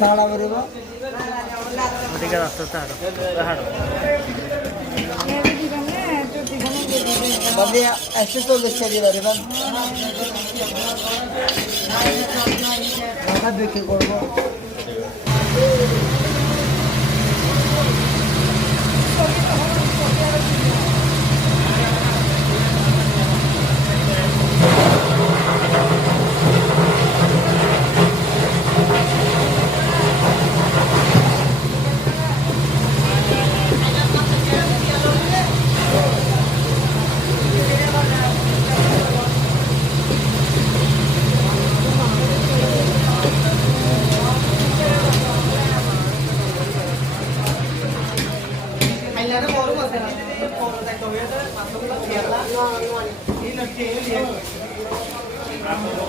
তাড়া বরিব ওদিকে রাস্তাটা হাঁটো বাদে এসে চল্লিশ কেজি ধরিবেন বিক্রি করবো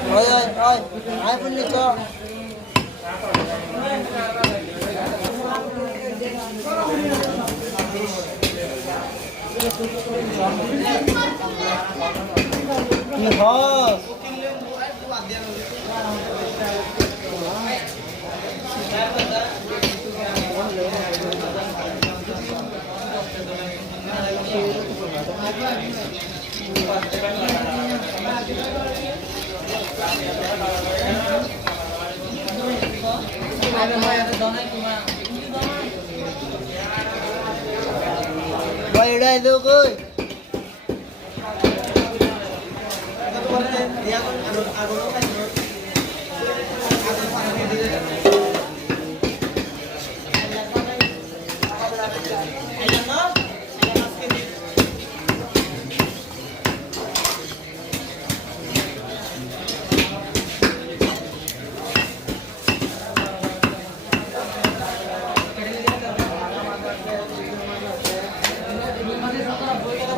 ôi ơi ơi ai phân đi cho nhiều khó quay đây đâu ơi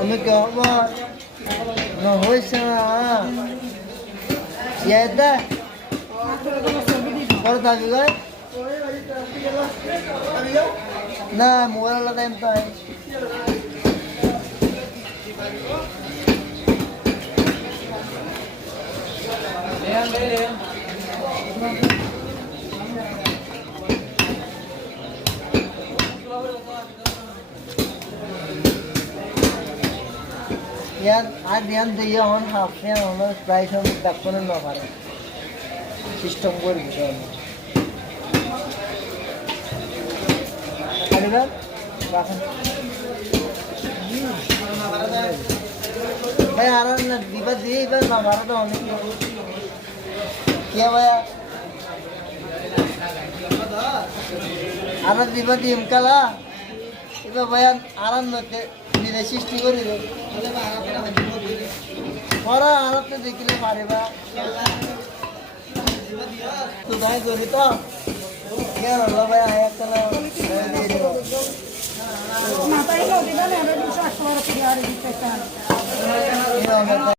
Nó có mà nó hôi sao vậy đó có tao gì đấy na mua là đem tay यार आज ध्यान दिए ऑन हाफ में हम price हम तक ना पारे सिस्टम को रिजॉल्व अरे बात भाई आराम ना दिवस दिए इधर ना मारा तो होने क्या भैया आराम दिवस दिए इनका इधर भैया आराम ना নিরে সৃষ্টি করে দেব পড়া আরতে দেখিলে পারিবা তো দাই করি তো কেন হলো ভাই একটা দিয়ে দিব মাথায় দিবা না 280 টাকা আর দিতে চান